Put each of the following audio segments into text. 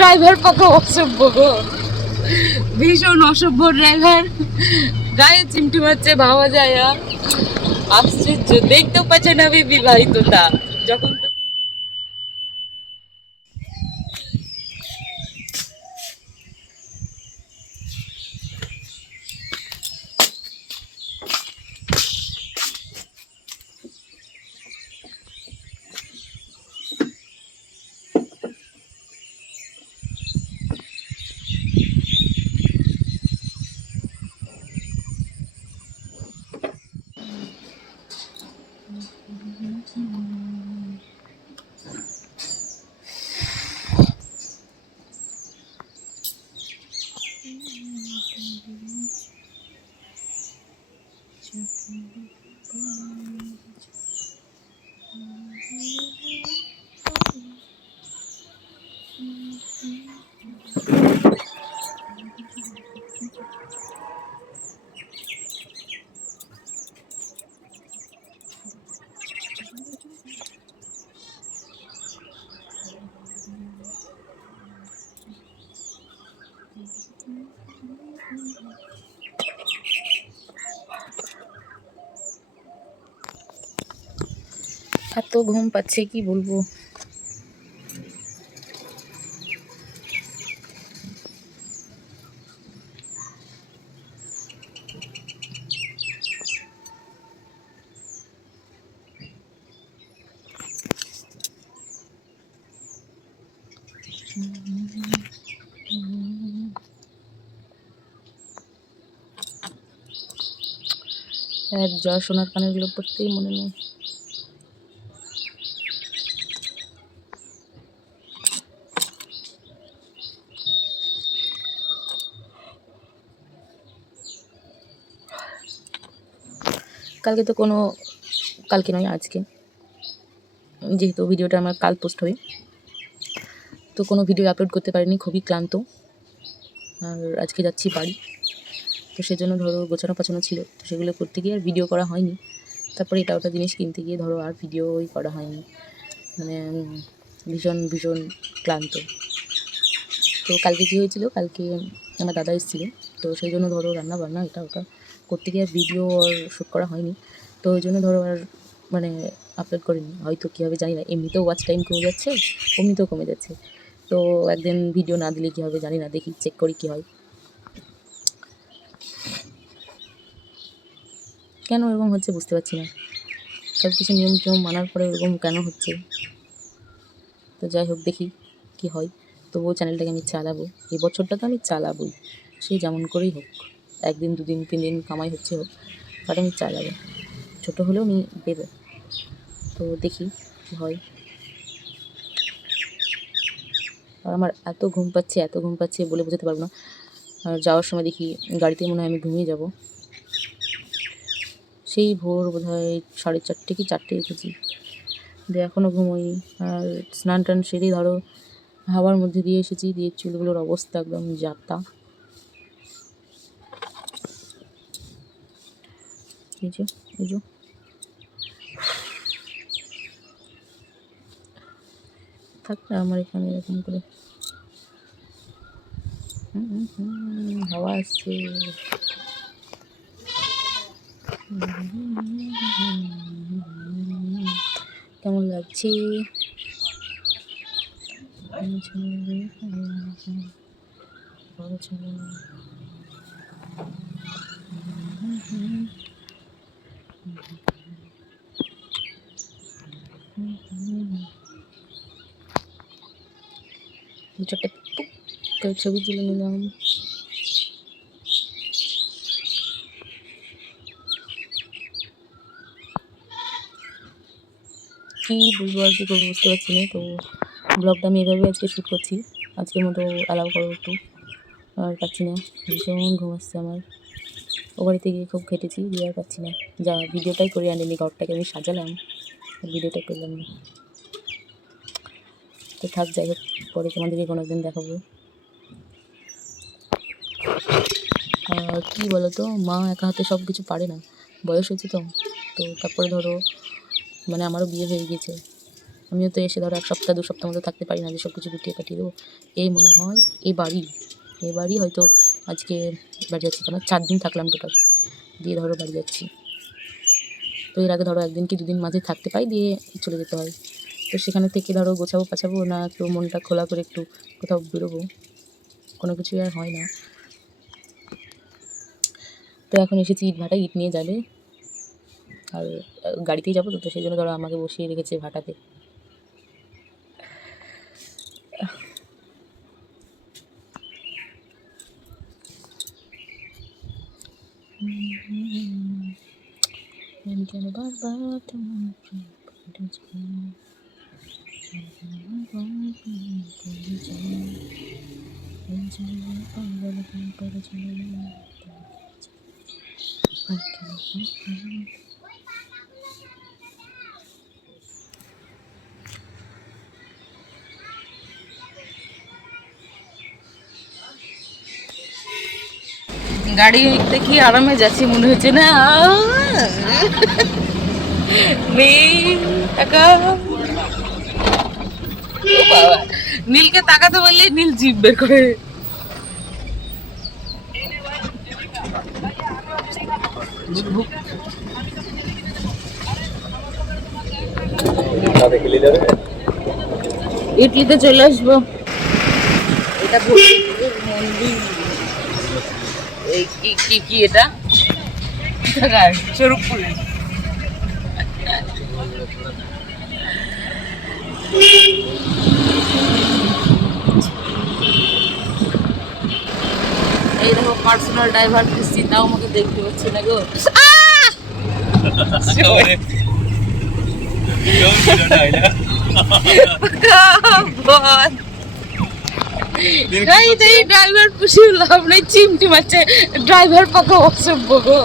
Driver কত অসভ্য গো। ভীষণ অসভ্য ড্রাইভার গায়ে চিমটি মারছে, ভাবা যায় আশ্চর্য, দেখতেও পাচ্ছে না বিবাহিতটা। যখন এত ঘুম পাচ্ছে কি বলব? জয় সোনার কানেরগুলো পড়তেই মনে নেই। কালকে তো কোনো, কালকে নয়, আজকে। যেহেতু ভিডিওটা আমার কাল পোস্ট হবে। তো কোনো ভিডিও আপলোড করতে পারিনি, খুবই ক্লান্ত। আর আজকে যাচ্ছি বাড়ি। তো সেজন্য ধরো গোছানো পাছানো ছিল, তো সেগুলো করতে গিয়ে আর ভিডিও করা হয়নি। তারপরে এটা ওটা জিনিস কিনতে গিয়ে ধরো আর ভিডিওই করা হয়নি। মানে ভীষণ ভীষণ ক্লান্ত। তো কালকে কী হয়েছিল? কালকে আমার দাদা এসেছিল, তো সেই জন্য ধরো রান্না বান্না এটা ওটা করতে গিয়ে ভিডিও আর শ্যুট করা হয়নি। তো ওই জন্য ধরো আর মানে আপলোড করিনি। হয়তো কী হবে জানি না। এমনিতেও ওয়াচ টাইম কমে যাচ্ছে এমনিতেও কমে যাচ্ছে। তো একদিন ভিডিও না দিলে কী হবে জানি না। দেখি চেক করি কী হয়। কেন এরকম হচ্ছে বুঝতে পারছি না। সব কিছু নিয়ম টিয়ম মানার পরে এরকম কেন হচ্ছে? তো যাই হোক, দেখি কি হয়। তবুও চ্যানেলটাকে আমি চালাবো। এবছরটা তো আমি চালাবোই। সে যেমন করেই হোক। একদিন, দুদিন তিন দিন কামাই হচ্ছে হোক বাট আমি চালাবো। ছোটো হলেও আমি দেবো। তো দেখি কী হয়। আর আমার এত ঘুম পাচ্ছে, এত ঘুম পাচ্ছে বলে বোঝাতে পারব না। আর যাওয়ার সময় দেখি গাড়িতে মনে হয় আমি ঘুমিয়ে যাব। সেই ভোর বোধ হয় সাড়ে চারটে কি চারটে উঠেছি দিয়ে এখনও ঘুমোইনি আর স্নান টান সেরে ধরো, হাওয়ার মধ্যে দিয়ে এসেছি, দিয়ে চুলগুলোর অবস্থা একদম যাতা। এই যে এই আমার এখানে হাওয়া আসছে। কেমন লাগছে? ছবি তুলে নিলাম। কী বলব আর কি করব বুঝতে পারছি না, তো ব্লগটা আমি এভাবে আজকে শ্যুট করছি। আজকের মতো অ্যালাউ করো একটু। আর পাচ্ছি না, ভীষণ ঘুম আসছে আমার। ও গিয়ে খুব খেটেছি দিয়ে আর পাচ্ছি না। যা ভিডিওটাই করে, আনিনি, ঘরটাকে আমি সাজালাম। আর ভিডিওটাই করলাম। না তো থাক, যাই হোক, পরে তোমাদেরকে কোনো একদিন দেখাবো। কী বলো তো মা একা হাতে সব কিছু পারে না। বয়স হয়েছে তো তো তারপরে ধরো মানে আমারও বিয়ে হয়ে গেছে আমিও তো এসে ধরো এক সপ্তাহ, দু সপ্তাহ মতো থাকতে পারি না, যে সব কিছু গুটিয়ে কাটিয়ে দেবো। এই মনে হয় এই বাড়ি। এই বাড়ি হয়তো আজকে বাড়ি যাচ্ছি কেন? চার দিন থাকলাম টোটাল দিয়ে ধরো বাড়ি যাচ্ছি। তো এর আগে ধরো একদিন কি দুদিন মাঝে থাকতে পাই, দিয়ে চলে যেতে হয়। তো সেখানে থেকে ধরো গোছাবো পাছাবো না একটু মনটা খোলা করে একটু কোথাও বেরোবো, কোনো কিছুই আর হয় না। তো এখন এসেছি ইট ভাটা ইট নিয়ে যাবে। আর গাড়িতেই যাব তো তো সেই জন্য ধরো আমাকে বসিয়ে রেখেছে ভাটাতে। আমি কেন বারবার তোমার প্রেম করে যাই? আমি কেন বারবার প্রেম করে যাই? এই জীবনে পাগল হয়ে পড়ে যাই। আর কেন বারবার গাড়ি দেখি আরামে যাচ্ছি মনে হচ্ছে না। নীলকে তাকাতে বললে নীল জিভ বের করে। ইডলিতে চলে আসব। এটা কি কি এটা? এই দেখো পার্সোনাল ড্রাইভার খুঁজছি তাও আমাকে দেখতে পাচ্ছে না গো। বল গাড়িতে ড্রাইভার পুষি লাভ নেই চিমটি মারছে। ড্রাইভার পাকা অসভ্য গো।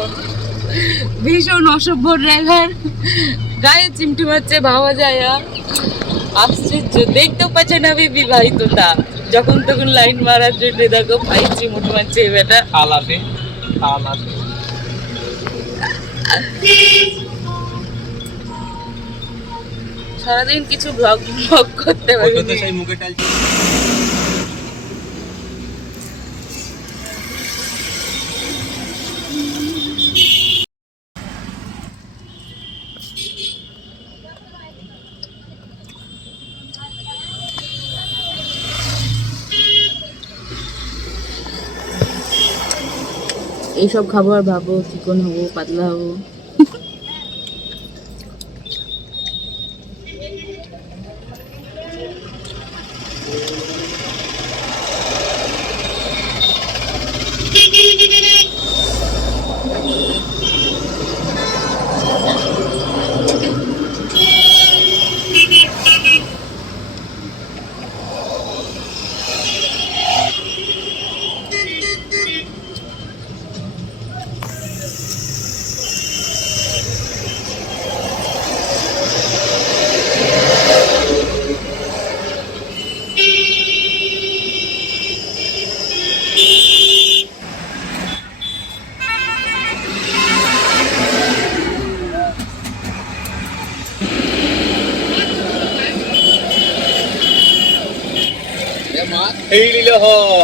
ভীষণ অসভ্য ড্রাইভার গায়ে চিমটি মারছে ভাবা যায় আশ্চর্য দেখতেও পাচ্ছে না আমি বিবাহিতটা। যখন তখন লাইন মারার জন্য দেখো ভাই চিমটি মারছে এই বেটা। খাল আছে সারাদিন কিছু ব্লগ ব্লগ করতে পারি মুখে এইসব খাব আর ভাবো চিকন হব পাতলা হব। এই লিলে হয়